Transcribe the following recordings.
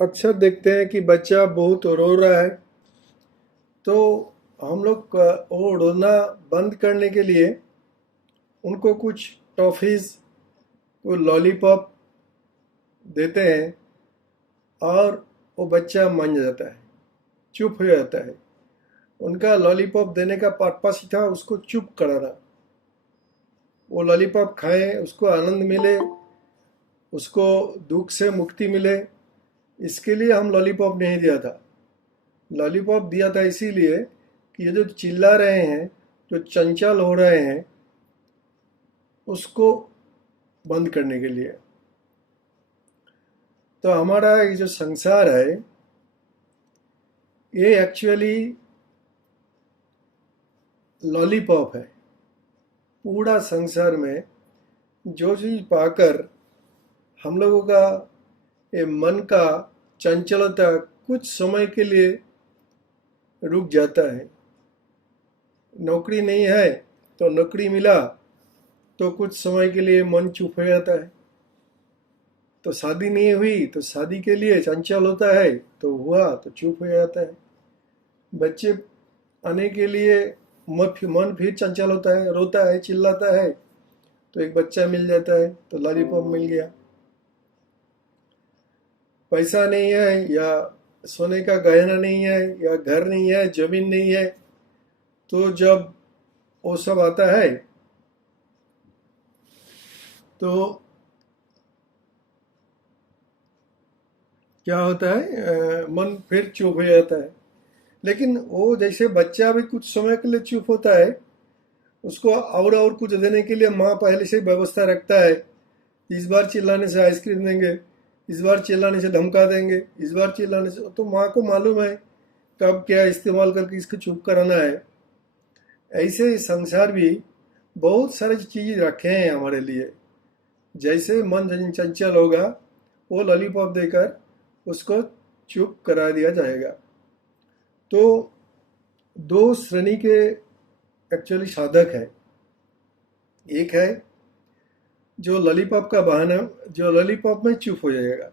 अक्सर देखते हैं कि बच्चा बहुत रो रहा है, तो हम लोग वो रोना बंद करने के लिए उनको कुछ टॉफ़ीज़, वो लॉलीपॉप देते हैं और वो बच्चा मान जाता है, चुप हो जाता है। उनका लॉलीपॉप देने का पर्पस ही था उसको चुप कराना। वो लॉलीपॉप खाएं, उसको आनंद मिले, उसको दुख से मुक्ति मिले, इसके लिए हम लॉलीपॉप नहीं दिया था। लॉलीपॉप दिया था इसीलिए कि ये जो चिल्ला रहे हैं, जो चंचल हो रहे हैं, उसको बंद करने के लिए। तो हमारा ये जो संसार है, ये एक्चुअली लॉलीपॉप है। पूरा संसार में जो चीज़ पाकर हम लोगों का ये मन का चंचलता कुछ समय के लिए रुक जाता है। नौकरी नहीं है तो नौकरी मिला तो कुछ समय के लिए मन चुप हो जाता है। तो शादी नहीं हुई तो शादी के लिए चंचल होता है, तो हुआ तो चुप हो जाता है। बच्चे आने के लिए मन फिर चंचल होता है, रोता है, चिल्लाता है, तो एक बच्चा मिल जाता है तो लॉलीपॉप मिल गया। पैसा नहीं है या सोने का गहना नहीं है या घर नहीं है, जमीन नहीं है, तो जब वो सब आता है तो क्या होता है, मन फिर चुप हो जाता है। लेकिन वो जैसे बच्चा भी कुछ समय के लिए चुप होता है, उसको और कुछ देने के लिए माँ पहले से व्यवस्था रखता है। इस बार चिल्लाने से आइसक्रीम देंगे, इस बार चिल्लाने से धमका देंगे, इस बार चिल्लाने से, तो माँ को मालूम है कब क्या इस्तेमाल करके इसको चुप कराना है। ऐसे ही संसार भी बहुत सारी चीज़ रखे हैं हमारे लिए। जैसे मन चंचल होगा, वो लॉलीपॉप देकर उसको चुप करा दिया जाएगा। तो दो श्रेणी के एक्चुअली साधक है। एक है जो लॉलीपॉप का बहाना, जो लॉलीपॉप में चुप हो जाएगा,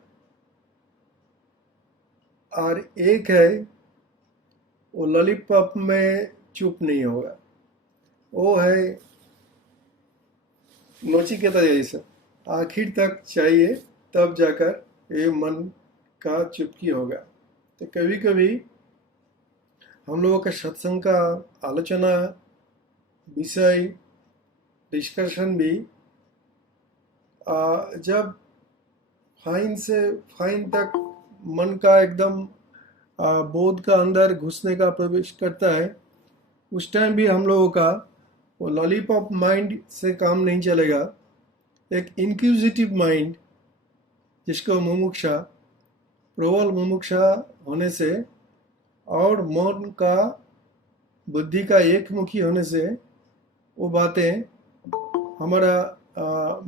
और एक है वो लॉलीपॉप में चुप नहीं होगा। वो है नचिकेता जैसा, आखिर तक चाहिए, तब जाकर ये मन का चुपकी होगा। तो कभी कभी हम लोगों का सत्संग का आलोचना विषय डिस्कशन भी जब फाइन से फाइन तक मन का एकदम बोध का अंदर घुसने का प्रवेश करता है, उस टाइम भी हम लोगों का वो लॉलीपॉप माइंड से काम नहीं चलेगा। एक इंक्विजिटिव माइंड, जिसको मुमुक्षा, प्रबल मुमुक्षा होने से और मन का बुद्धि का एक मुखी होने से वो बातें हमारा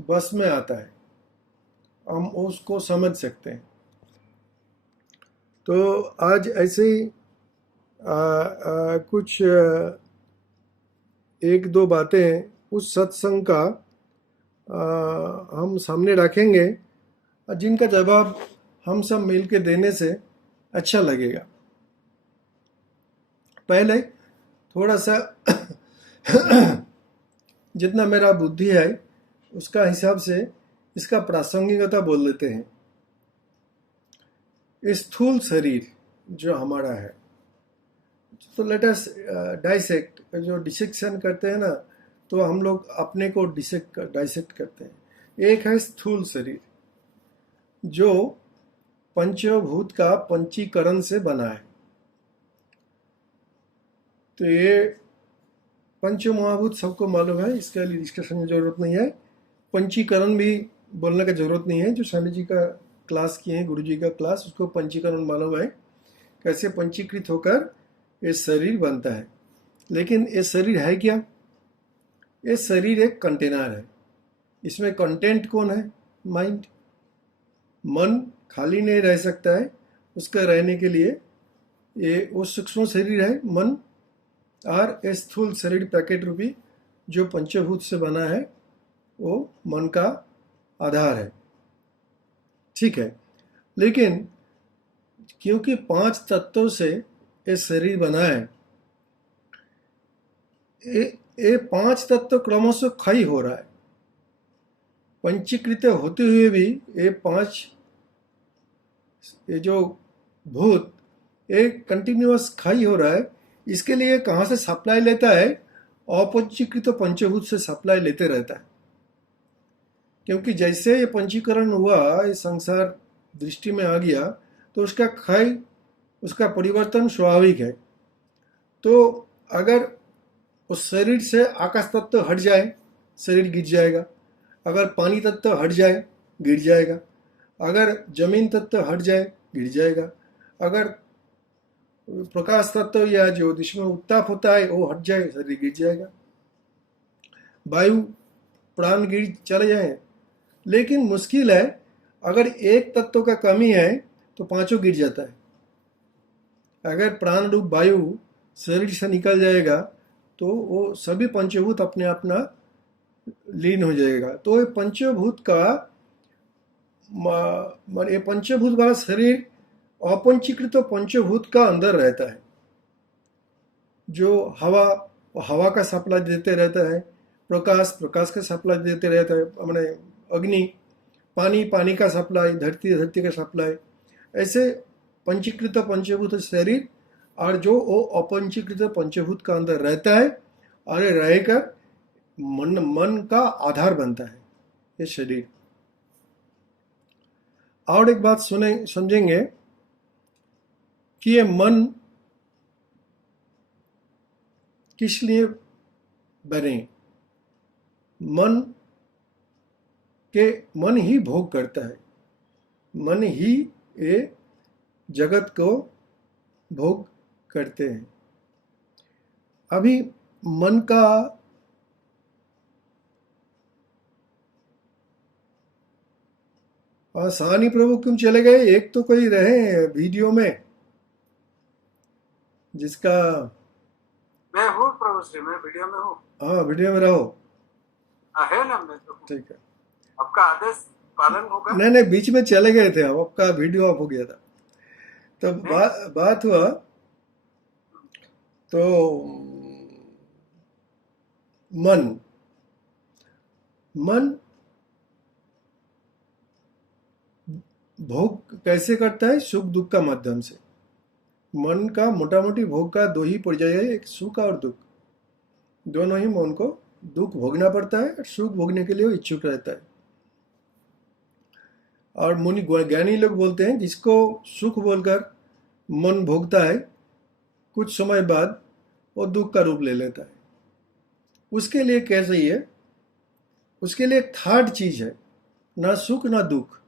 बस में आता है, हम उसको समझ सकते हैं। तो आज ऐसे ही कुछ एक दो बातें उस सत्संग का हम सामने रखेंगे, जिनका जवाब हम सब मिल के देने से अच्छा लगेगा। पहले थोड़ा सा जितना मेरा बुद्धि है उसका हिसाब से इसका प्रासंगिकता बोल लेते हैं। स्थूल शरीर जो हमारा है, तो लेट अस डाइसेक्ट, जो डिसेक्शन करते हैं ना, तो हम लोग अपने को डाइसेक्ट करते हैं। एक है स्थूल शरीर, जो पंचभूत का पंचीकरण से बना है। तो ये पंच महाभूत सबको मालूम है, इसके लिए डिस्कशन की जरूरत नहीं है। पंचीकरण भी बोलने का जरूरत नहीं है। जो स्वामी जी का क्लास किए हैं, गुरु जी का क्लास, उसको पंचीकरण मालूम है, कैसे पंचीकृत होकर ये शरीर बनता है। लेकिन ये शरीर है क्या? ये शरीर एक कंटेनर है। इसमें कंटेंट कौन है? माइंड। मन खाली नहीं रह सकता है, उसका रहने के लिए ये वो सूक्ष्म शरीर है मन, और ये स्थूल शरीर पैकेट रूपी जो पंचभूत से बना है, वो मन का आधार है। ठीक है। लेकिन क्योंकि 5 तत्वों से ये शरीर बना है। ये 5 तत्व क्रमशः क्षय हो रहा है। पंचीकृत होते हुए भी ये 5, ये जो भूत, ये कंटिन्यूअस क्षय हो रहा है। इसके लिए कहाँ से सप्लाई लेता है? अपंचीकृत पंचभूत से सप्लाई लेते रहता है। क्योंकि जैसे ये पंचीकरण हुआ, ये संसार दृष्टि में आ गया, तो उसका क्षय, उसका परिवर्तन स्वाभाविक है। तो अगर उस शरीर से आकाश तत्व हट जाए, शरीर गिर जाएगा। अगर पानी तत्व हट जाए, गिर जाएगा। अगर जमीन तत्व हट जाए, गिर जाएगा। अगर प्रकाश तत्व या जो जिसमें उत्ताप होता है वो हट जाए, शरीर गिर जाएगा। वायु प्राण गिर चले जाए। लेकिन मुश्किल है, अगर एक तत्व का कमी है तो पांचों गिर जाता है। अगर प्राण रूप वायु शरीर से निकल जाएगा तो वो सभी पंचभूत अपने अपना लीन हो जाएगा। तो ये पंचभूत का, ये पंचभूत वाला शरीर अपंचीकृत पंचभूत का अंदर रहता है। जो हवा का सप्लाई देते रहता है, प्रकाश का सप्लाई देते रहता है, अपने अग्नि, पानी का सप्लाई, धरती का सप्लाई। ऐसे पंचीकृत पंचभूत शरीर, और जो वो अपंचीकृत पंचभूत का अंदर रहता है और रहकर मन का आधार बनता है ये शरीर। और एक बात समझेंगे कि ये मन किस लिए बने। मन ही भोग करता है। मन ही ये जगत को भोग करते हैं। अभी मन का सानी प्रभु क्यों चले गए? एक तो कोई रहे वीडियो में जिसका। मैं हूँ प्रभु श्री, मैं वीडियो में हूँ। हाँ, वीडियो में रहो। है ना, मैं तो ठीक है, आपका आदेश पालन होगा। नहीं, बीच में चले गए थे, अब आपका वीडियो ऑफ हो गया था। तो बात हुआ तो मन भोग कैसे करता है? सुख दुख का माध्यम से। मन का मोटा मोटी भोग का दो ही पर्याय है, एक सुख और दुख। दोनों ही मन को दुख भोगना पड़ता है और सुख भोगने के लिए वो इच्छुक रहता है। और मुनि ज्ञानी लोग बोलते हैं, जिसको सुख बोलकर मन भोगता है, कुछ समय बाद वो दुख का रूप ले लेता है। उसके लिए क्या चाहिए? उसके लिए एक थर्ड चीज है, ना सुख ना दुख,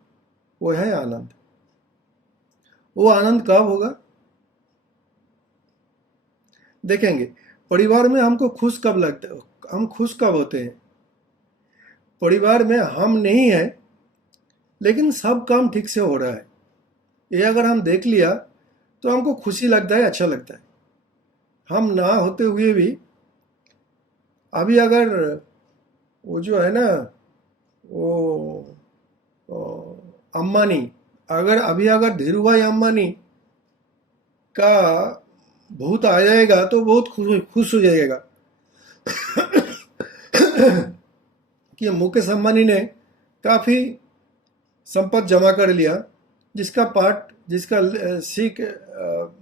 वो है आनंद। वो आनंद कब होगा? देखेंगे। परिवार में हमको खुश कब लगता है? हम खुश कब होते हैं? परिवार में हम नहीं है लेकिन सब काम ठीक से हो रहा है, ये अगर हम देख लिया तो हमको खुशी लगता है, अच्छा लगता है। हम ना होते हुए भी, अभी अगर वो जो है ना, वो अंबानी, अगर धीरूभाई अंबानी का भूत आ जाएगा तो बहुत खुश हो जाएगा कि मुकेश अंबानी ने काफी संपत्ति जमा कर लिया, जिसका सीख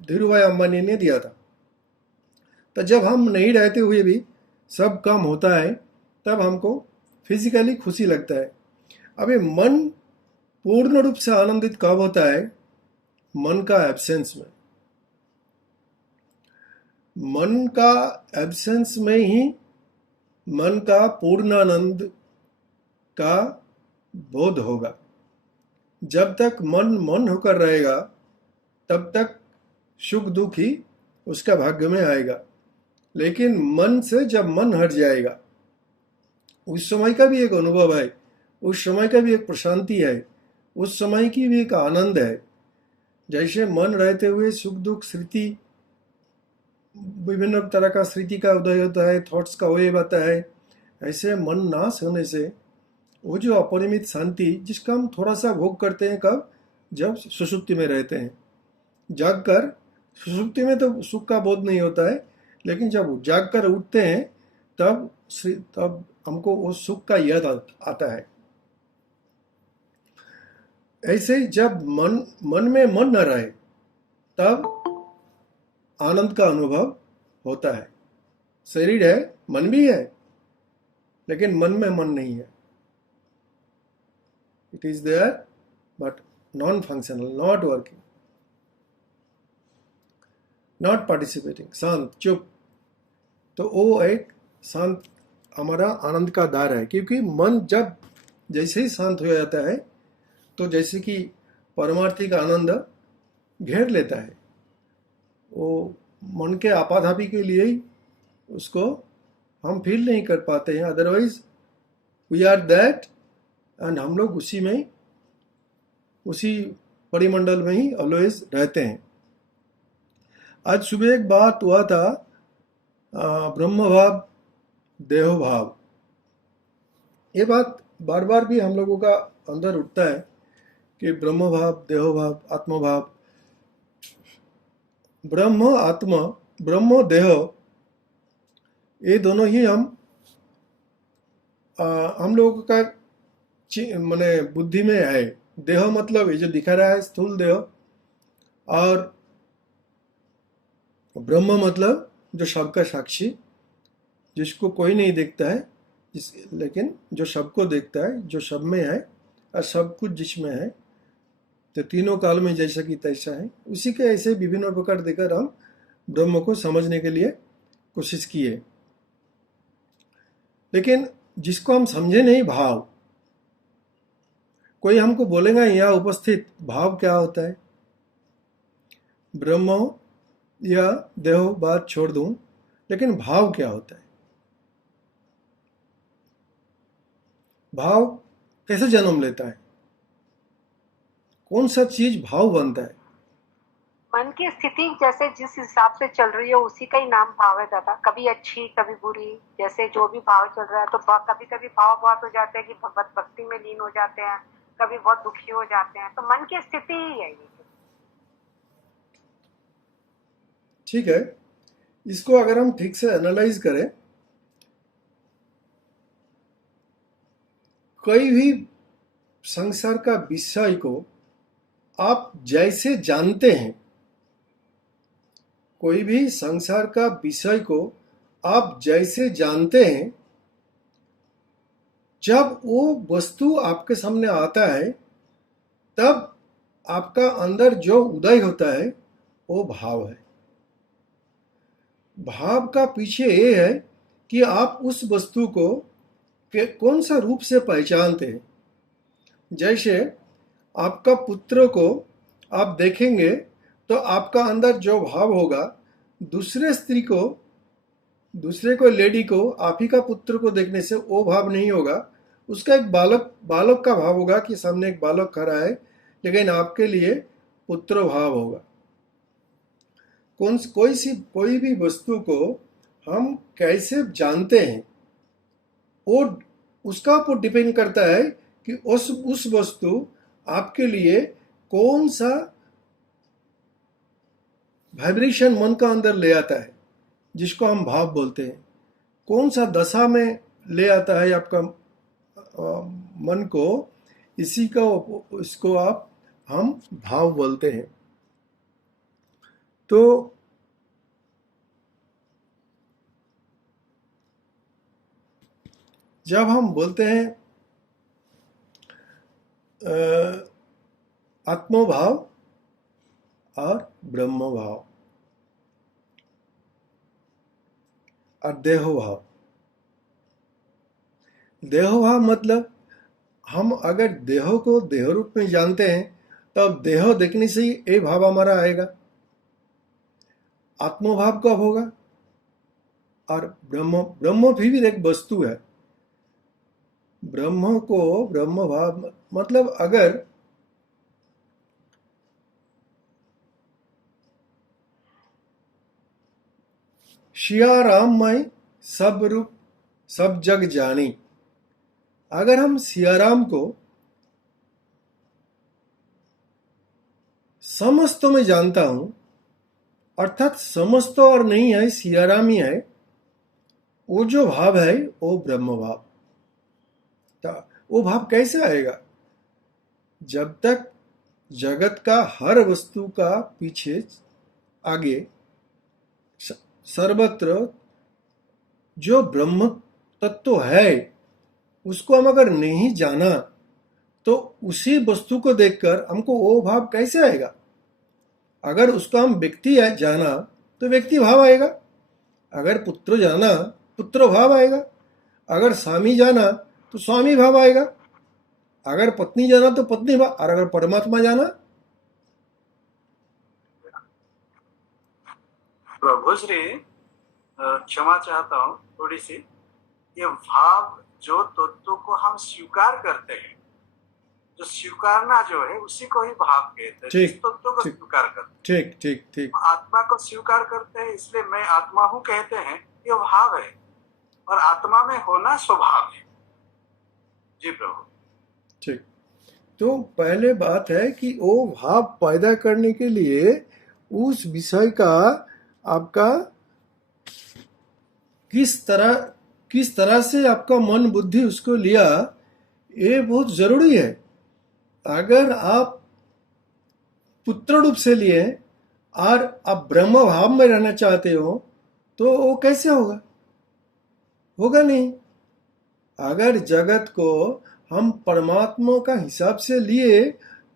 धीरूभाई अंबानी ने दिया था। तो जब हम नहीं रहते हुए भी सब काम होता है, तब हमको फिजिकली खुशी लगता है। अभी मन पूर्ण रूप से आनंदित कब होता है? मन का एब्सेंस में। मन का एब्सेंस में ही मन का पूर्णानंद का बोध होगा। जब तक मन होकर रहेगा तब तक सुख दुख ही उसका भाग्य में आएगा। लेकिन मन से जब मन हट जाएगा, उस समय का भी एक अनुभव है, उस समय का भी एक प्रशांति है, उस समय की भी एक आनंद है। जैसे मन रहते हुए सुख दुख स्मृति, विभिन्न तरह का स्मृति का उदय होता है, थॉट्स का वेव आता है, ऐसे मन नाश होने से वो जो अपरिमित शांति, जिसका हम थोड़ा सा भोग करते हैं, कब? जब सुषुप्ति में रहते हैं। जागकर, सुसुप्ति में तो सुख का बोध नहीं होता है, लेकिन जब जागकर उठते हैं तब हमको उस सुख का याद आता है। ऐसे ही जब मन में मन न रहे तब आनंद का अनुभव होता है। शरीर है, मन भी है, लेकिन मन में मन नहीं है। It is there but non functional, not working, not participating, शांत, चुप। तो वो एक शांत हमारा आनंद का द्वार है, क्योंकि मन जब जैसे ही शांत हो जाता है तो जैसे कि परमार्थिक आनंद घेर लेता है। वो मन के आपाधापी के लिए ही उसको हम फील नहीं कर पाते हैं, otherwise we are that, and हम लोग उसी में, उसी परिमंडल में ही ऑलवेज रहते हैं। आज सुबह एक बात हुआ था, ब्रह्म भाव देहो भाव। ये बात बार बार भी हम लोगों का अंदर उठता है कि ब्रह्म भाव, देहो भाव, आत्म भाव। ब्रह्म आत्मा, ब्रह्म देह, ये दोनों ही हम लोगों का माने बुद्धि में है। देह मतलब ये जो दिखा रहा है स्थूल देह, और ब्रह्म मतलब जो सबका साक्षी, जिसको कोई नहीं देखता है, लेकिन जो सबको देखता है, जो सब में है और सब कुछ जिसमें है, तो तीनों काल में जैसा कि तैसा है। उसी के ऐसे विभिन्न प्रकार देकर हम ब्रह्म को समझने के लिए कोशिश किए। लेकिन जिसको हम समझे नहीं भाव, कोई हमको बोलेगा यहाँ उपस्थित भाव क्या होता है, ब्रह्म या देह बात छोड़ दूं, लेकिन भाव क्या होता है, भाव कैसे जन्म लेता है, कौन सा चीज भाव बनता है। मन की स्थिति जैसे जिस हिसाब से चल रही है उसी का ही नाम भाव है दादा। कभी अच्छी कभी बुरी, जैसे जो भी भाव चल रहा है, तो कभी कभी भाव बहुत हो जाते हैं कि भगवत भक्ति में लीन हो जाते हैं, कभी बहुत दुखी हो जाते हैं। तो मन की स्थिति ही है ये। ठीक है, इसको अगर हम ठीक से एनालाइज करें, कोई भी संसार का विषय को आप जैसे जानते हैं, कोई भी संसार का विषय को आप जैसे जानते हैं, जब वो वस्तु आपके सामने आता है तब आपका अंदर जो उदय होता है वो भाव है। भाव का पीछे ये है कि आप उस वस्तु को कौन सा रूप से पहचानते हैं। जैसे आपका पुत्र को आप देखेंगे तो आपका अंदर जो भाव होगा, दूसरे स्त्री को, दूसरे को लेडी को आप ही का पुत्र को देखने से वो भाव नहीं होगा, उसका एक बालक का भाव होगा कि सामने एक बालक खड़ा है, लेकिन आपके लिए पुत्र भाव होगा। कोई भी वस्तु को हम कैसे जानते हैं वो उसका ऊपर डिपेंड करता है कि उस वस्तु आपके लिए कौन सा वाइब्रेशन मन का अंदर ले आता है, जिसको हम भाव बोलते हैं। कौन सा दशा में ले आता है आपका मन को, इसी का इसको हम भाव बोलते हैं। तो जब हम बोलते हैं आत्मभाव और ब्रह्म भाव और देहोभाव, देहोभाव मतलब हम अगर देह को देह रूप में जानते हैं तब देह देखने से ही ये भाव हमारा आएगा। आत्मभाव कब होगा? और ब्रह्म भी एक वस्तु है। ब्रह्म को ब्रह्म भाव मतलब अगर सिया राम मैं सब रूप सब जग जानी, अगर हम सियाराम को समस्त तो मैं जानता हूं, अर्थात समस्त तो और नहीं है, सियाराम ही है। वो जो भाव है वो ब्रह्म भाव। तो वो भाव कैसे आएगा? जब तक जगत का हर वस्तु का पीछे आगे सर्वत्र जो ब्रह्म तत्व है उसको हम अगर नहीं जाना तो उसी वस्तु को देखकर हमको वो भाव कैसे आएगा? अगर उसको हम व्यक्ति जाना तो व्यक्ति भाव आएगा, अगर पुत्र जाना पुत्र भाव आएगा, अगर स्वामी जाना तो स्वामी भाव आएगा, अगर पत्नी जाना तो पत्नी भाव, और अगर परमात्मा जाना। प्रभु श्री क्षमा चाहता हूँ थोड़ी सी। ये भाव जो तत्व को हम स्वीकार करते हैं, जो स्वीकारना जो है उसी को ही भाव कहते हैं। ठीक, जिस तत्व को ठीक। स्वीकार करते ठीक ठीक ठीक हैं, आत्मा को स्वीकार करते हैं, इसलिए मैं आत्मा हूँ कहते हैं, ये भाव है। और आत्मा में होना स्वभाव है। जी प्रभु। ठीक। तो पहले बात है कि वो भाव पैदा करने के लिए उस विषय का आपका किस तरह से आपका मन बुद्धि उसको लिया, ये बहुत जरूरी है। अगर आप पुत्र रूप से लिए और आप ब्रह्म भाव में रहना चाहते हो तो वो कैसे होगा? होगा नहीं। अगर जगत को हम परमात्मा का हिसाब से लिए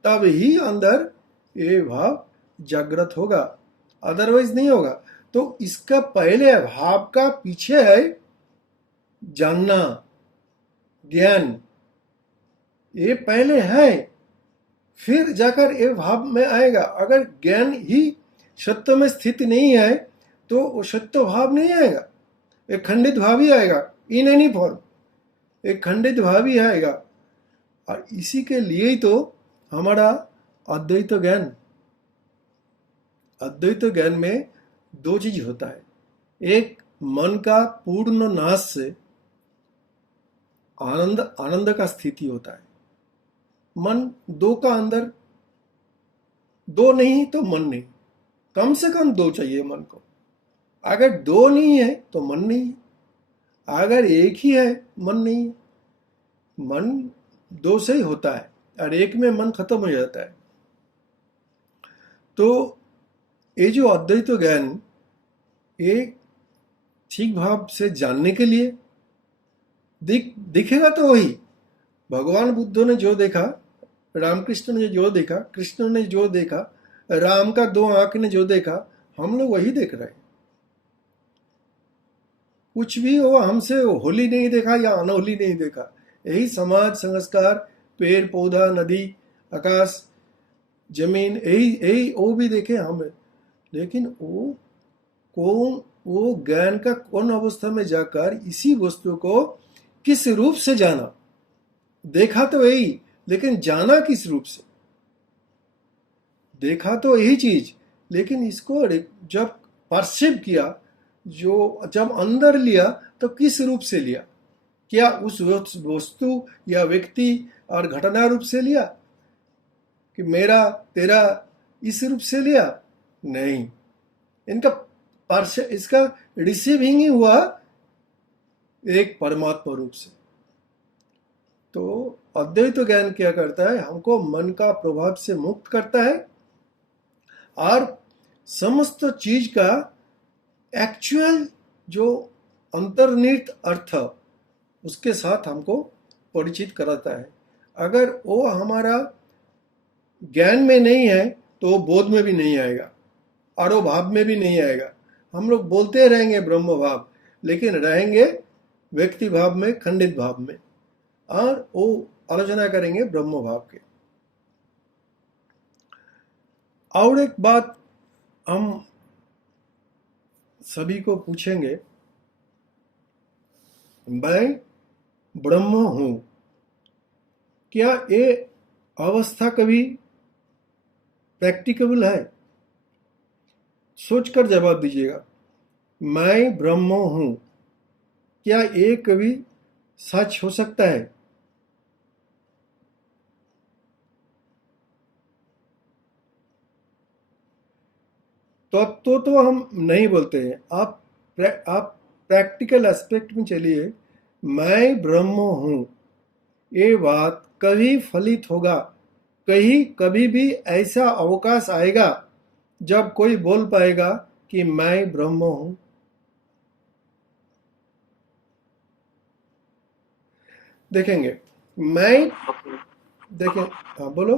तब ही अंदर ये भाव जागृत होगा, अदरवाइज नहीं होगा। तो इसका पहले भाव का पीछे है जानना, ज्ञान, ये पहले है, फिर जाकर ये भाव में आएगा। अगर ज्ञान ही सत्य में स्थित नहीं है तो वो सत्य भाव नहीं आएगा, एक खंडित भाव ही आएगा, इन एनी फॉर्म एक खंडित भाव ही आएगा। और इसी के लिए ही तो हमारा अद्वैत ज्ञान, अद्वैत ज्ञान में दो चीज होता है। एक मन का पूर्ण नाश से आनंद का स्थिति होता है। मन दो का अंदर, दो नहीं तो मन नहीं, कम से कम दो चाहिए मन को। अगर दो नहीं है तो मन नहीं है, अगर एक ही है मन नहीं है। मन दो से ही होता है और एक में मन खत्म हो जाता है। तो ये जो अद्वैत ज्ञान, ये ठीक भाव से जानने के लिए दिखेगा तो वही भगवान बुद्ध ने जो देखा, रामकृष्ण ने जो देखा, कृष्ण ने जो देखा, राम का दो आंख ने जो देखा, हम लोग वही देख रहे हैं। कुछ भी हो, हमसे होली नहीं देखा या अनहोली नहीं देखा। यही समाज संस्कार, पेड़ पौधा, नदी, आकाश, जमीन, यही वो भी देखे हमें। लेकिन वो ज्ञान का कौन अवस्था में जाकर इसी वस्तु को किस रूप से जाना? देखा तो यही, लेकिन जाना किस रूप से? देखा तो यही चीज, लेकिन इसको जब परसीव किया, जो जब अंदर लिया तो किस रूप से लिया? क्या उस वस्तु या व्यक्ति और घटना रूप से लिया कि मेरा तेरा इस रूप से लिया? नहीं, इसका रिसीविंग ही हुआ एक परमात्मा रूप से। तो अद्वैत ज्ञान क्या करता है? हमको मन का प्रभाव से मुक्त करता है और समस्त चीज का एक्चुअल जो अंतर्निहित अर्थ उसके साथ हमको परिचित कराता है। अगर वो हमारा ज्ञान में नहीं है तो वो बोध में भी नहीं आएगा और वो भाव में भी नहीं आएगा। हम लोग बोलते रहेंगे ब्रह्म भाव, लेकिन रहेंगे व्यक्ति भाव में, खंडित भाव में, और वो आलोचना करेंगे ब्रह्म भाव के। और एक बात हम सभी को पूछेंगे, मैं ब्रह्म हूं, क्या ये अवस्था कभी प्रैक्टिकेबल है? सोचकर जवाब दीजिएगा। मैं ब्रह्म हूं, क्या ये कभी सच हो सकता है? तो हम नहीं बोलते हैं। आप प्रैक्टिकल एस्पेक्ट में चलिए। मैं ब्रह्म हूँ, ये बात कभी फलित होगा? कभी भी ऐसा अवकाश आएगा जब कोई बोल पाएगा कि मैं ब्रह्म हूँ? देखेंगे मैं देखें। हाँ बोलो।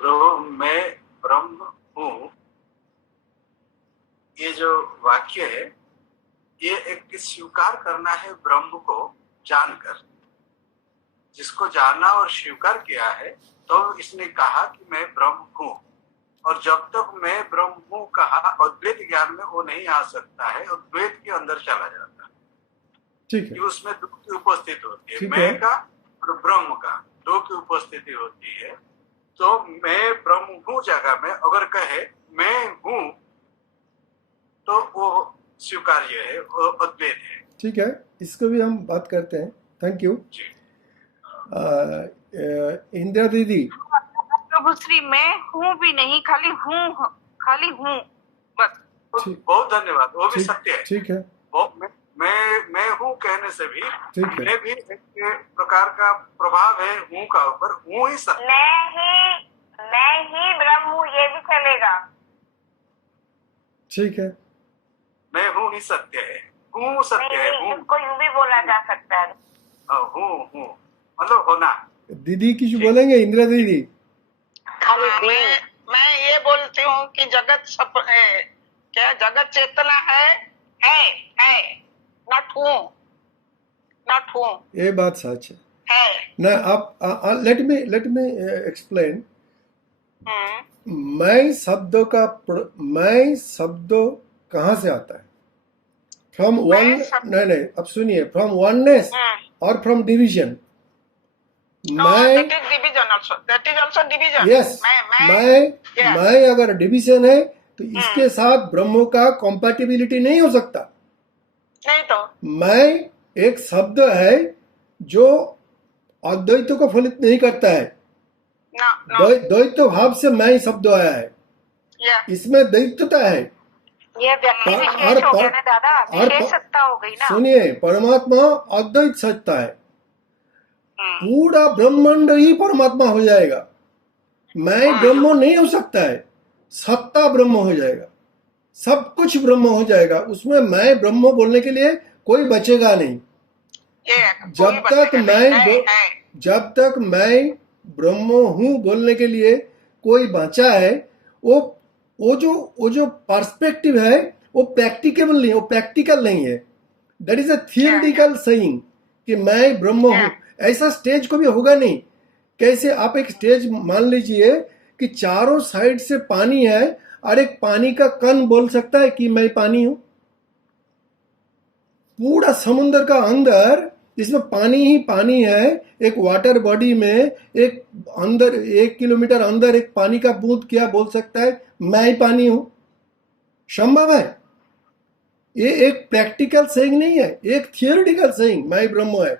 प्रभु मैं ब्रह्म हूँ, ये जो वाक्य है ये एक स्वीकार करना है ब्रह्म को जानकर। जिसको जाना और स्वीकार किया है तो इसने कहा कि मैं ब्रह्म हूँ। और जब तक मैं ब्रह्म हूँ कहा, अद्वैत ज्ञान में वो नहीं आ सकता है, अद्वैत के अंदर चला जाता है। ठीक है, कि उसमें दो की उपस्थिति होती है, ठीक मैं है। का और ब्रह्म का दो की उपस्थिति होती है। तो मैं ब्रह्म हूँ जगह में अगर कहे मैं हूँ तो वो स्वीकार्य है, वो अद्वैत है। ठीक है, इसको भी हम बात करते हैं। Thank you. जी इंदिरा दीदी। प्रभु श्री मैं हूँ भी नहीं, खाली हूँ बस। ठीक बहुत धन्यवाद, वो भी ठीक सत्य है। ठीक है, वो मैं हूँ कहने से भी ठीक है। मैं भी एक प्रकार का प्रभाव है हूँ का ऊपर, हूँ ही सत्य। मैं ही ब्रह्म हूँ, ये भी चलेगा। ठीक है, मैं हूँ ही सत्य है, हूँ सत्य है, हूँ इसको यूं भी बोला जा सकता है। हूँ मतलब होना। दीदी कुछ बोलेंगे? इंदिरा दीदी। मैं ये बोलती हूँ कि जगत क्या जगत चेतना है नॉट हूँ ये बात सच है है। ना। आप लेट मी एक्सप्लेन। मैं शब्द कहाँ से आता है? From one. नहीं, अब सुनिए, फ्रॉम वननेस और फ्रॉम डिवीजन। यस, मैं अगर डिवीजन है तो इसके साथ ब्रह्मों का कॉम्पैटिबिलिटी नहीं हो सकता। नहीं तो मैं एक शब्द है जो अद्वैत को फलित नहीं करता है। द्वैत भाव से मैं शब्द आया है, इसमें द्वैतता है। ये व्यक्ति विशेष हो गया ना दादा, विशेष सत्ता हो गई ना। सुनिए, परमात्मा अद्वैत सत्ता है। पूरा ब्रह्मांड ही परमात्मा हो जाएगा। मैं ब्रह्म नहीं हो सकता है, सत्ता ब्रह्म हो जाएगा, सब कुछ ब्रह्म हो जाएगा। उसमें मैं ब्रह्म बोलने के लिए कोई बचेगा नहीं। जब तक मैं ब्रह्म हूँ बोलने के लिए कोई बचा है, वो जो पर्सपेक्टिव है वो प्रैक्टिकेबल नहीं, वो प्रैक्टिकल नहीं है। That is a theoretical saying कि मैं ब्रह्म हूँ। ऐसा स्टेज को भी होगा नहीं। कैसे आप एक स्टेज मान लीजिए कि चारों साइड से पानी है और एक पानी का कण बोल सकता है कि मैं पानी हूं? पूरा समुद्र का अंदर जिसमें पानी ही पानी है, एक वाटर बॉडी में एक अंदर 1 किलोमीटर अंदर एक पानी का बूंद क्या बोल सकता है मैं ही पानी हूं? संभव है? ये एक प्रैक्टिकल सेइंग नहीं है, एक थियोरिटिकल सेइंग मैं ब्रह्म है।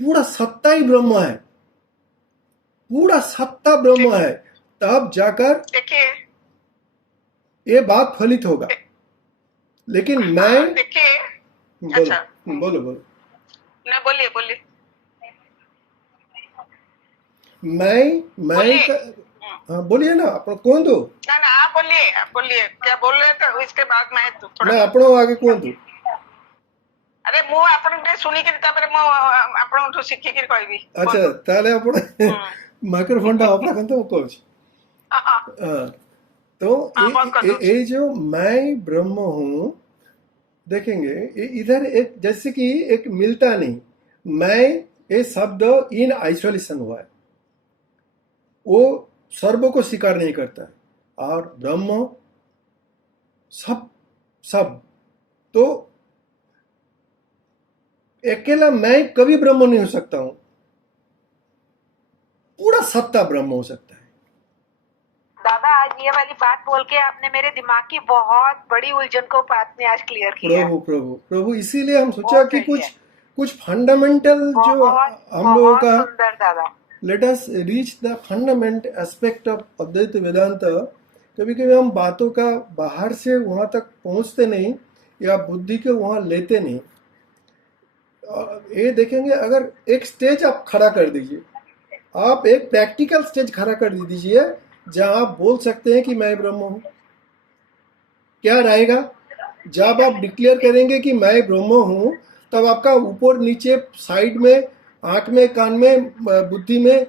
पूरा सत्ता ही ब्रह्म है, पूरा सत्ता ब्रह्म है। तब जाकर देखिए ये बात फलित होगा। लेकिन मैं देखिए बोलो ना, बोलिए हाँ बोलिए ना, आप कौन दो ना आप बोलिए क्या बोल रहे थे, इसके बाद मैं थोड़ा मैं आपनो आगे कौन दो। अरे मु आपन सुनिकी तापर मु आपन शिखिकी कहबी। अच्छा ताले आपण माइक्रोफोन टा ऑफ रखन तो कहूँ। तो ये जो मैं ब्रह्म हूँ, देखेंगे इधर एक जैसे कि एक मिलता नहीं। मैं ये शब्द इन आइसोलेशन हुआ है, वो सर्व को स्वीकार नहीं करता है। और ब्रह्म सब तो अकेला मैं कभी ब्रह्म नहीं हो सकता हूं, पूरा सत्ता ब्रह्म हो सकता है। दादा आज ये वाली बात बोल के आपने मेरे दिमाग की बहुत बड़ी उलझन को बात ने आज क्लियर किया। प्रभु इसीलिए हम सोचा कि कुछ फंडामेंटल जो हम लोगों का सुंदर दादा। Let us reach the fundament aspect of Advaita Vedanta. कभी कभी हम बातों का बाहर से वहां तक पहुंचते नहीं या बुद्धि के वहां लेते नहीं। ये देखेंगे, अगर एक स्टेज आप खड़ा कर दीजिए, आप एक प्रैक्टिकल स्टेज खड़ा कर दीजिए जहां आप बोल सकते हैं कि मैं ब्रह्म हूं। क्या रहेगा? जब आप डिक्लेयर करेंगे कि मैं ब्रह्म हूं, तब आपका ऊपर नीचे साइड में, आंख में, कान में, बुद्धि में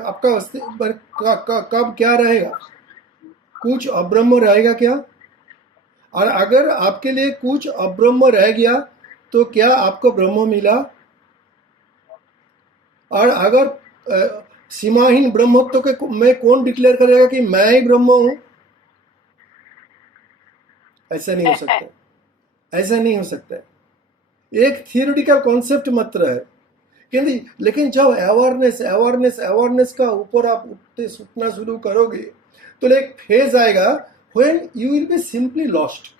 आपका कब क्या रहेगा? कुछ अब्रह्म रहेगा क्या? और अगर आपके लिए कुछ अब्रह्म रह गया तो क्या आपको ब्रह्म मिला? और अगर सीमाहीन ब्रह्मत्व के में कौन डिक्लेयर करेगा कि मैं ही ब्रह्म हूं? ऐसा नहीं हो सकता, ऐसा नहीं हो सकता। एक थियोरिटिकल कॉन्सेप्ट मात्र है, लेकिन जब अवेयरनेस का ऊपर आप उठना शुरू करोगे तो एक फेज आएगा when you will be simply lost.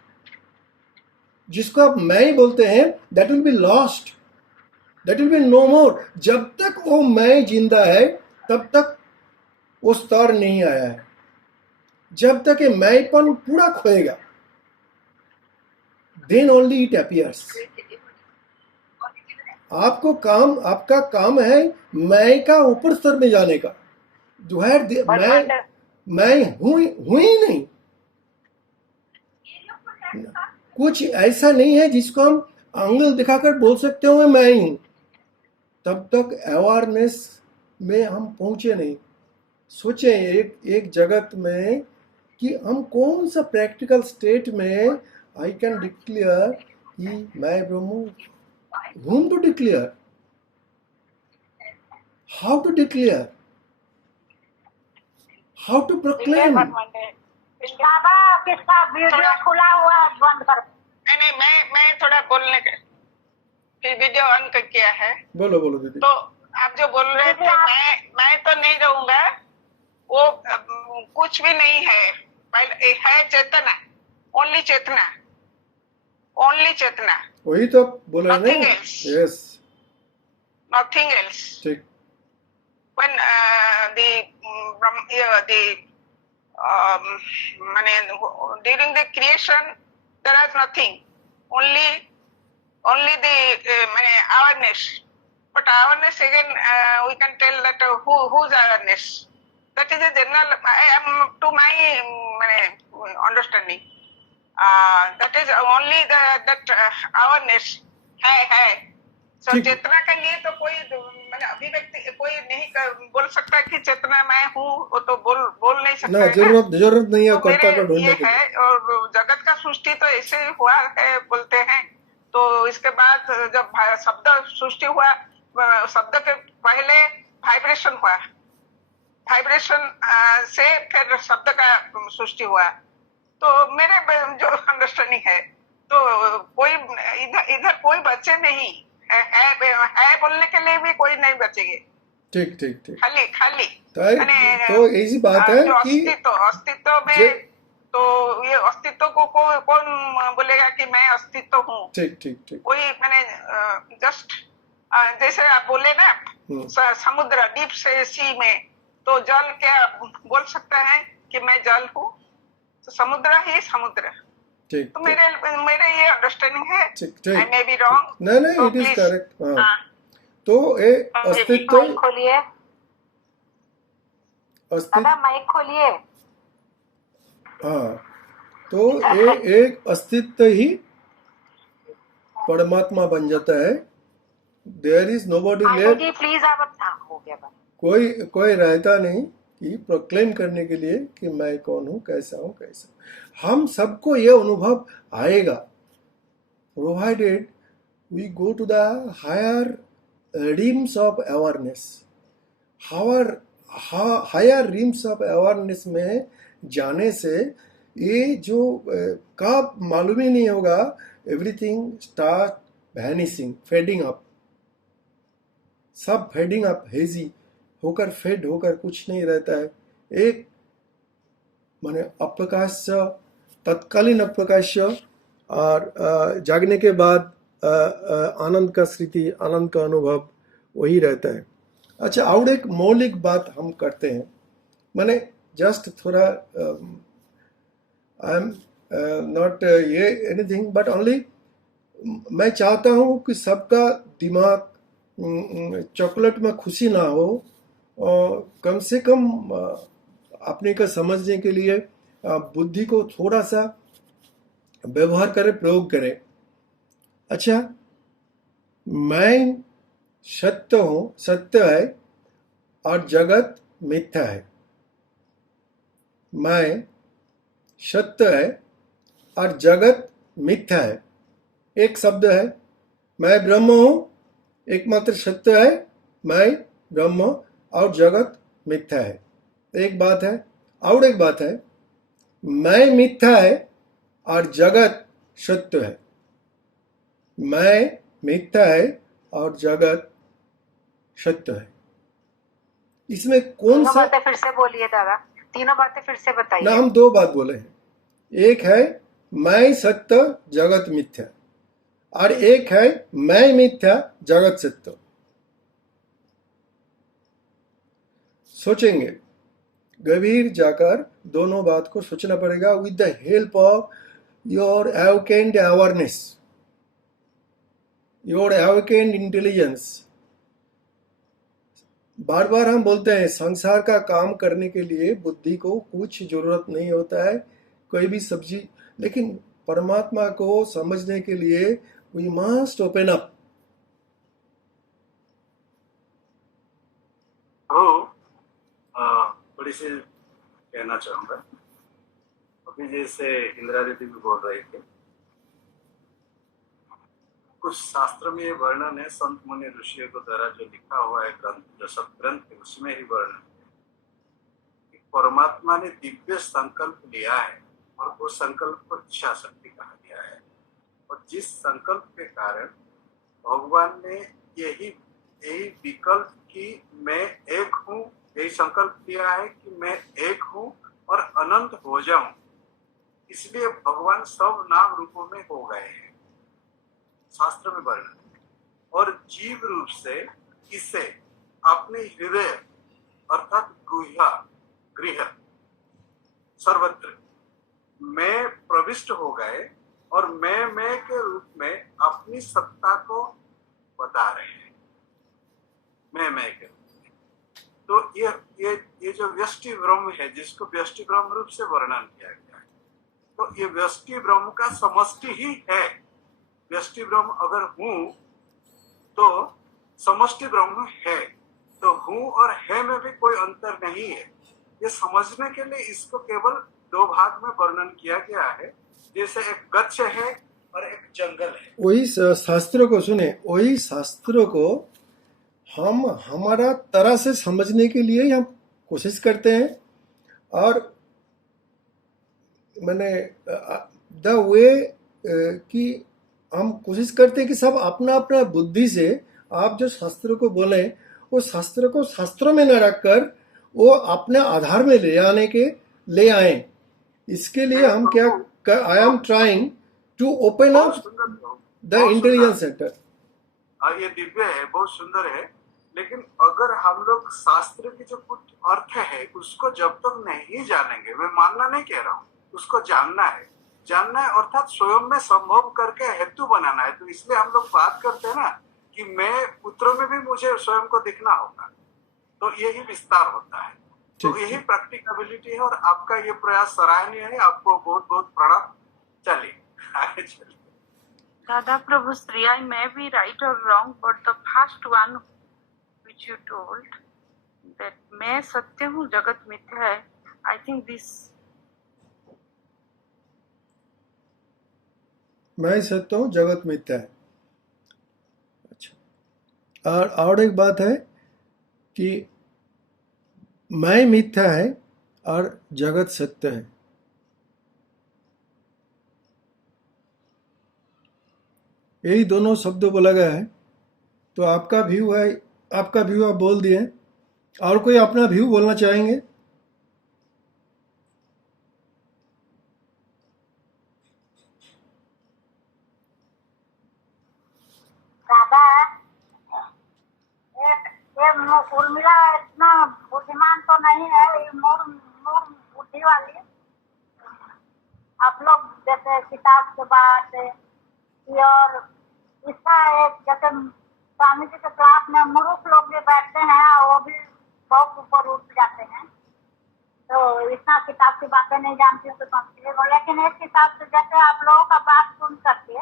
जिसको आप मैं ही बोलते हैं, that will be lost, that will be no more. जब तक वो मैं जिंदा है तब तक वो स्तर नहीं आया है। जब तक ये मैंपन पूरा खोएगा, देन ओनली इट अपीयर्स। आपका काम है मैं का ऊपर स्तर में जाने का। जो है मैं हूं ही नहीं। कुछ ऐसा नहीं है जिसको हम आंगल दिखाकर बोल सकते हो मैं ही हूं। तब तक अवेयरनेस में हम पहुंचे नहीं। सोचे एक जगत में कि हम कौन सा प्रैक्टिकल स्टेट में आई कैन डिक्लेयर कि मैं ब्रह्म। whom to declare, how to declare, how to proclaim। बाबा किसका वीडियो खुला हुआ है, बंद कर। नहीं, मैं थोड़ा बोलने के फिर वीडियो ऑन कर किया है। बोलो दीदी। तो आप जो बोल रहे थे, मैं तो नहीं रहूंगा, वो कुछ भी नहीं है चेतना, ओनली चेतना, ओनली चेतना, वही तो बोल रहे Nothing हैं। else. Yes, nothing else। ठीक। When during the creation there was nothing, only the awareness. But awareness again, we can tell that whose awareness. That is a general. To my understanding, that is only that awareness है। So चेतना के लिए तो कोई अभिव्यक्ति कोई नहीं बोल सकता कि चेतना मैं हूँ, वो तो बोल नहीं सकता ना, जरूरत नहीं है तो कर्ता को ढूंढने ये की। है। और जगत का सृष्टि तो ऐसे हुआ है बोलते हैं। तो इसके बाद जब शब्द सृष्टि हुआ, शब्द के पहले वाइब्रेशन हुआ, वाइब्रेशन से फिर शब्द का सृष्टि हुआ। तो मेरे जो अंडरस्टैंडिंग है, तो कोई इधर कोई बचे नहीं है बोलने के लिए भी कोई नहीं बचेंगे। ठीक। खाली तो ऐसी बात है कि अस्तित्व में, तो ये अस्तित्व को कौन बोलेगा कि मैं अस्तित्व हूँ? ठीक। कोई जस्ट जैसे आप बोले ना, समुद्र, डीप से सी में, तो जल क्या बोल सकता है कि मैं जल हूँ? तो समुद्र ही समुद्र। ठीक। तो मेरे ये अंडरस्टैंडिंग है। ठीक। आई मे बी रॉन्ग। नहीं, इट इज करेक्ट। हाँ, तो ये अस्तित्व, खोलिए माइक खोलिए। हाँ, तो ये एक अस्तित्व ही परमात्मा बन जाता है। There is nobody left. Please आप हो गया। कोई रहता नहीं कि प्रोक्लेम करने के लिए कि मैं कौन हूँ, कैसा हूँ, कैसा। हम सबको यह अनुभव आएगा, provided we go to the higher rims of awareness. Higher rims of awareness में जाने से ये जो कब मालूम ही नहीं होगा, everything start vanishing, fading up, सब फेडिंग अप, हेजी होकर, फेड होकर कुछ नहीं रहता है। एक माने अप्रकाश, तत्कालीन अप्रकाश, और जागने के बाद आनंद का स्थिति, आनंद का अनुभव वही रहता है। अच्छा, और एक मौलिक बात हम करते हैं, मैंने जस्ट थोड़ा आई एम नॉट ये एनीथिंग बट ओनली मैं चाहता हूँ कि सबका दिमाग चॉकलेट में खुशी ना हो, और कम से कम अपने का समझने के लिए बुद्धि को थोड़ा सा व्यवहार करें, प्रयोग करें। अच्छा, मैं सत्य हूँ, सत्य है, और जगत मिथ्या है। मैं सत्य है और जगत मिथ्या है। एक शब्द है, मैं ब्रह्म हूँ, एकमात्र सत्य है, मैं ब्रह्म, और जगत मिथ्या है। एक बात है, और एक बात है, मैं मिथ्या है और जगत सत्य है। मैं मिथ्या है और जगत सत्य है। इसमें कौन तीनों सा? बातें फिर से बोलिए दादा, तीनों बातें फिर से ना, बताइए। हम दो बात बोले हैं। एक है मैं सत्य जगत मिथ्या, और एक है मैं मिथ्या जगत सत्य। सोचेंगे, गंभीर जाकर दोनों बात को सोचना पड़ेगा with the help of your awakened awareness, your awakened intelligence. बार बार हम बोलते हैं संसार का काम करने के लिए बुद्धि को कुछ जरूरत नहीं होता है, कोई भी सब्जी, लेकिन परमात्मा को समझने के लिए वी मस्ट ओपन अप। थोड़ी सी कहना चाहूंगा। अभी जैसे इंदिरा दीदी भी बोल रही थी, कुछ शास्त्र में ये वर्णन है, संत मुनि ऋषियों को द्वारा जो लिखा हुआ है ग्रंथ, जो सब ग्रंथ है उसमें ही वर्णन है। परमात्मा ने दिव्य संकल्प लिया है और वो संकल्प को इच्छा शक्ति कहा गया है, और जिस संकल्प के कारण भगवान ने यही विकल्प कि मैं एक हूँ, यही संकल्प लिया है कि मैं एक हूँ और अनंत हो जाऊं, इसलिए भगवान सब नाम रूपों में हो गए हैं, शास्त्र में वर्णन। और जीव रूप से इसे अपने हृदय अर्थात गृह सर्वत्र में प्रविष्ट हो गए, और मैं के रूप में अपनी सत्ता को बता रहे हैं, मैं के रूप में। तो ये जो व्यष्टि ब्रह्म है, जिसको व्यष्टि ब्रह्म रूप से वर्णन किया गया है, तो ये व्यष्टि ब्रह्म का समष्टि ही है। व्यष्टि ब्रह्म अगर हूं तो समष्टि ब्रह्म है, तो हूं और है में भी कोई अंतर नहीं है। ये समझने के लिए इसको केवल दो भाग में वर्णन किया गया है, जैसे एक गच्छ है और एक जंगल है। वही शास्त्रों को सुने, वही शास्त्रों को हम हमारा तरह से समझने के लिए ही हम कोशिश करते हैं, और मैंने द वे कि हम कोशिश करते हैं कि सब अपना अपना बुद्धि से, आप जो शास्त्रों को बोले वो शास्त्र को शास्त्रों में न रखकर वो अपने आधार में ले आए। इसके लिए हम क्या, I am trying to open up the intelligence centre. ये दिव्य है, बहुत सुंदर है, लेकिन अगर हम लोग शास्त्र की जो कुछ अर्थ है उसको जब तक नहीं जानेंगे, मैं मानना नहीं कह रहा हूँ, उसको जानना है अर्थात स्वयं में संभव करके हेतु बनाना है। तो इसलिए हम लोग बात करते हैं ना कि मैं पुत्र में भी मुझे स्वयं को दिखना होगा, तो यही विस्तार होता है। तो यही प्रैक्टिकबिलिटी है, और आपका ये प्रयास सराहनीय है, आपको बहुत बहुत प्रणाम। चलिए आगे चलिए। Dada Prabhu Sri, I may be right or wrong, but the first one which you told that मैं सत्य हूँ जगत मिथ्या है, I think this. मैं सत्य हूँ जगत मिथ्या है। अच्छा, और एक बात है कि मैं मिथ्या है और जगत सत्य है। यही दोनों शब्दों को लगा है। तो आपका व्यू है, आपका व्यू आप बोल दिए, और कोई अपना व्यू बोलना चाहेंगे? दादा, एक ये उर्मिला इतना बुद्धिमान तो नहीं है, ये मोर मोर बुद्धि वाली। आप लोग जैसे किताब के बाद ये और इसका एक जैसे स्वामी जी के क्लास में मूर्ख लोग भी बैठते हैं, वो भी बहुत ऊपर उठ जाते हैं। तो इतना किताब की बातें नहीं जानती हूँ तो समझिए, लेकिन एक किताब से जैसे आप लोगों का बात सुन करके,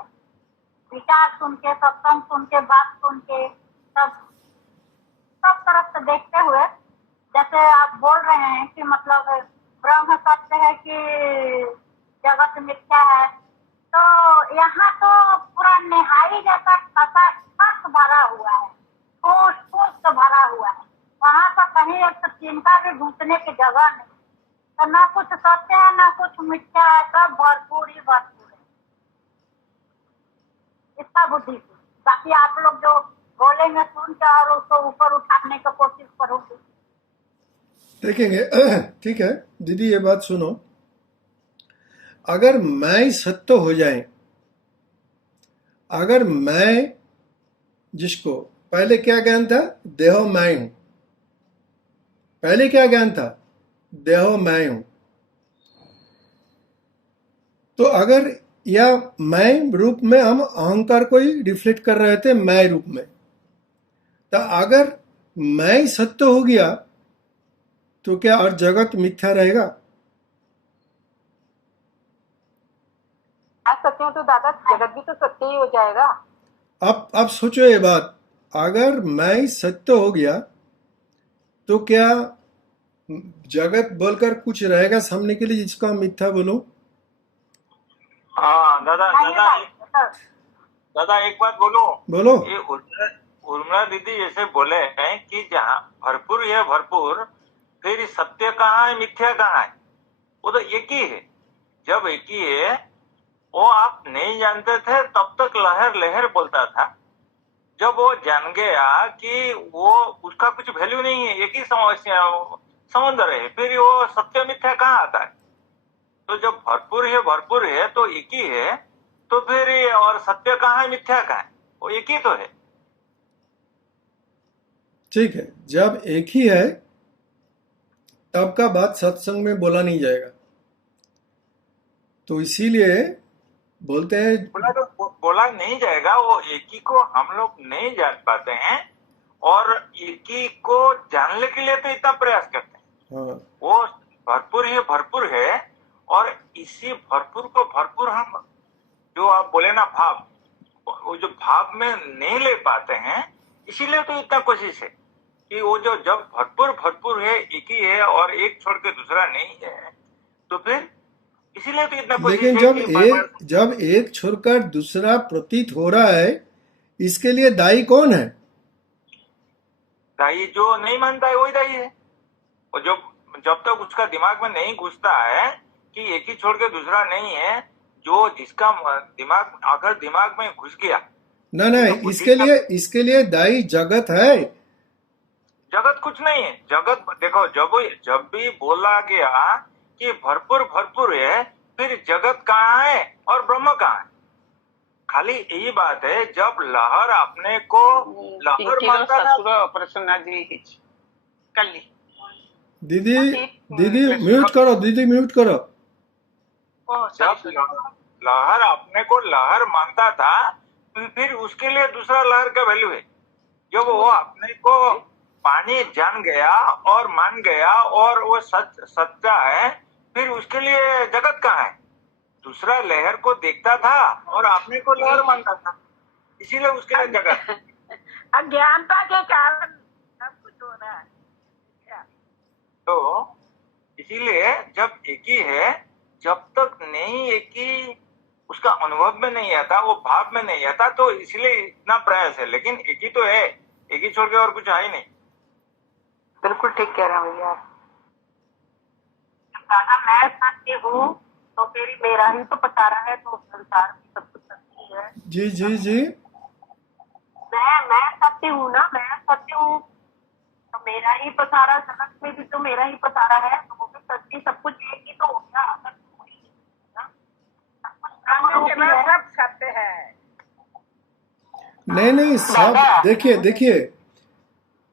विचार सुन के, सत्संग सुन के, बात सुन के, सब तरफ से देखते हुए, जैसे आप बोल रहे हैं कि मतलब ब्रह्म सत्य है कि जगत मिथ्या है, तो यहाँ तो पूरा निहाई जैसा खस भरा हुआ है, ठोस ठोस से भरा हुआ है। वहाँ पर कहीं एक तो चिंता भी घुसने की जगह नहीं, तो ना कुछ सत्य है ना कुछ मिथ्या है, सब भरपूर ही भरपूर है। इसका बुद्धि से बाकी आप लोग जो बोलेंगे सुन के और उसको ऊपर उठाने की कोशिश करूंगी। देखेंगे। ठीक है दीदी, ये बात सुनो। अगर मैं सत्य हो जाए, अगर मैं, जिसको पहले क्या ज्ञान था, देहो मैं हूं, पहले क्या ज्ञान था, देहो मैं हूं, तो अगर या मैं रूप में हम अहंकार को ही रिफ्लेक्ट कर रहे थे, मैं रूप में, तो अगर मैं सत्य हो गया तो क्या और जगत मिथ्या रहेगा? सत्य हो तो दादा जगत भी तो सत्य ही हो जाएगा। अब सोचो ये बात, अगर मैं सत्य हो गया तो क्या जगत बोलकर कुछ रहेगा सामने के लिए जिसका हम मिथ्या बोलो? हाँ दादा दादा एक बात बोलो। ये उर्मिला दीदी जैसे बोले हैं कि जहाँ भरपूर है भरपूर, फिर सत्य कहाँ है मिथ्या कहाँ है? वो तो एक ही है। जब एक ही है, वो आप नहीं जानते थे तब तक लहर लहर बोलता था। जब वो जान गया कि वो उसका कुछ वैल्यू नहीं है, एक ही समुद्र है, फिर वो सत्य मिथ्या कहाँ आता है? तो जब भरपूर है तो एक ही है, तो फिर और सत्य कहाँ है मिथ्या कहाँ है? वो एक ही तो है। ठीक है, जब एक ही है तब का बात सत्संग में बोला नहीं जाएगा, तो इसीलिए बोलते हैं बोला नहीं जाएगा। वो एक ही को हम लोग नहीं जान पाते हैं और एक ही को जानने के लिए तो इतना प्रयास करते हैं। हाँ। वो भरपूर है और इसी भरपूर को भरपूर हम जो आप बोले ना भाव, वो जो भाव में नहीं ले पाते हैं, इसीलिए तो इतना कोशिश है कि वो जो जब भरपूर है, एक ही है और एक छोड़ के दूसरा नहीं है, तो फिर इसीलिए तो इतना कोशिश लेकिन है जब एक छोड़कर दूसरा प्रतीत हो रहा है, इसके लिए दायी कौन है? दाई जो नहीं मानता है वही दाई है। और जब तक उसका दिमाग में नहीं घुसता है कि एक ही छोड़ के दूसरा नहीं है, जो जिसका दिमाग में घुस गया ना तो इसके लिए दायी जगत है। जगत कुछ नहीं है। जगत देखो, जब भी बोला गया कि भरपूर है, फिर जगत कहाँ है और ब्रह्म कहाँ है? खाली यही बात है। जब लहर अपने को लहर मानता था, ऑपरेशन दीदी म्यूट करो, दीदी म्यूट करो। जब लहर अपने को लहर मानता था, फिर उसके लिए दूसरा लहर का वैल्यू है। जब वो अपने को पानी जान गया और मान गया और वो सच्चा है, फिर उसके लिए जगत कहाँ है? दूसरा लहर को देखता था और अपने को लहर मानता था, इसीलिए उसके लिए जगत। अज्ञानता के कारण सब कुछ हो रहा है। तो इसीलिए जब एक ही है, जब तक नहीं एक ही उसका अनुभव में नहीं आता, वो भाव में नहीं आता, तो इसलिए इतना प्रयास है। लेकिन एक ही तो है, एक ही छोड़ के और कुछ है ही नहीं। बिल्कुल ठीक कह रहे हैं भैया। दादा मैं सत्य हूँ तो फिर मेरा ही तो पसारा है, तो संसार में सब कुछ सत्य है। जी मैं सत्य हूँ ना, मैं सत्य हूँ तो मेरा ही पसारा, जगत में भी तो मेरा ही पसारा है, तो वो भी सत्य, सब कुछ एक ही तो हो गया। सब सत्य है। नहीं सब देखिए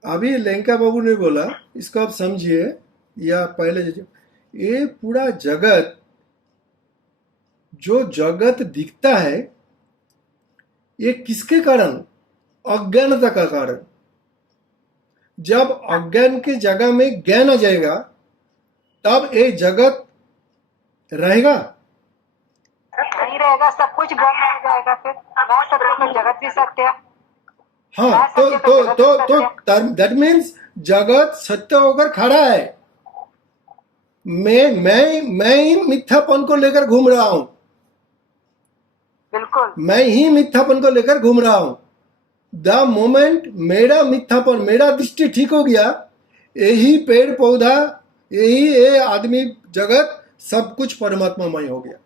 अभी लंका बाबू ने बोला, इसको आप समझिए, या पहले ये पूरा जगत, जो जगत दिखता है, ये किसके कारण? अज्ञानता का कारण। जब अज्ञान की जगह में ज्ञान आ जाएगा तब ये जगत रहेगा? नहीं रहेगा, सब कुछ गम हो जाएगा। फिर मैं सत्य तो जगत भी सत्य। हाँ, मैं तो सत्य तो जगत तो भी तो सत्य। दैट मीन्स जगत सत्य होकर खड़ा है। मैं ही मिथ्यापन को लेकर घूम रहा हूं। बिल्कुल मैं ही मिथ्यापन को लेकर घूम रहा हूं। द मोमेंट मेरा मिथ्यापन, मेरा दृष्टि ठीक हो गया, यही पेड़ पौधा, यही ये आदमी, जगत, सब कुछ परमात्मामय हो गया।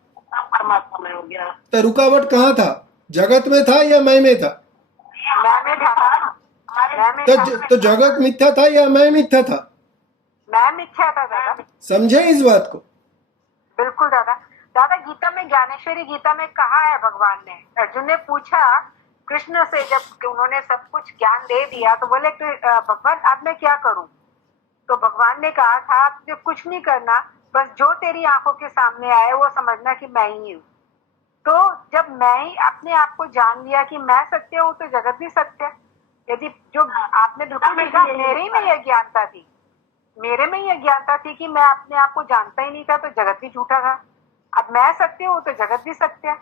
परमात्मा में हो गया। तो रुकावट कहाँ था? जगत में था या मैं में था? मैं में था। मैं में था। तो जगत मिथ्या था या मैं मिथ्या था? मैं मिथ्या था दादा। समझे इस बात को? बिल्कुल दादा। दादा गीता में, ज्ञानेश्वरी गीता में कहा है भगवान ने, अर्जुन ने पूछा कृष्ण से, जब उन्होंने सब कुछ ज्ञान दे दिया तो बोले कि भगवान अब मैं क्या करूं? तो भगवान ने कहा था आपने कुछ नहीं करना, बस जो तेरी आंखों के सामने आए वो समझना कि मैं ही हूँ। तो जब मैं ही अपने आप को जान लिया कि मैं सत्य हूँ तो जगत भी सत्य है। यदि जो आपने बिल्कुल लिखा, मेरे ही में यह ज्ञानता थी, मेरे में यह ज्ञानता थी कि मैं अपने आप को जानता ही नहीं था तो जगत भी झूठा था। अब मैं सत्य हूँ तो जगत भी सत्य है।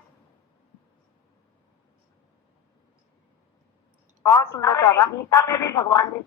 बहुत सुंदर दादा। गीता में भी भगवान ने